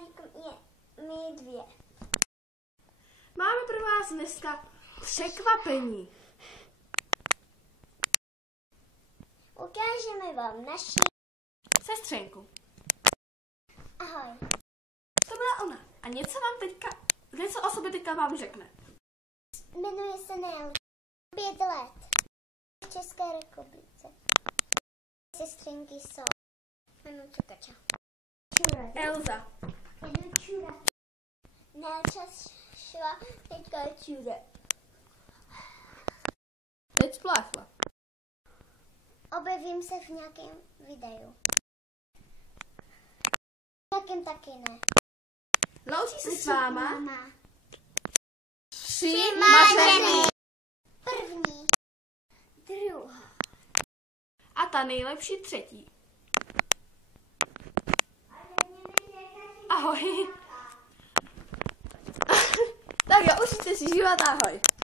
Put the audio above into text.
říkám my dvě. Máme pro vás dneska překvapení. Ukážeme vám naši Sestřenku. Ahoj. To byla ona. A něco o sobě teďka vám řekne. Jmenuje se Nel. 5 let. V České republice. Sestřenky jsou Čukača. Elza. Čura. Nelča šla, teďka je Čura. Teď spláchla. Objevím se v nějakém videu. Nějakým taky ne. Loučí se s váma Mama. 3 mařeny. První. Druhá. A ta nejlepší 3. Ahoj. Tak jo, užijte si život, ahoj.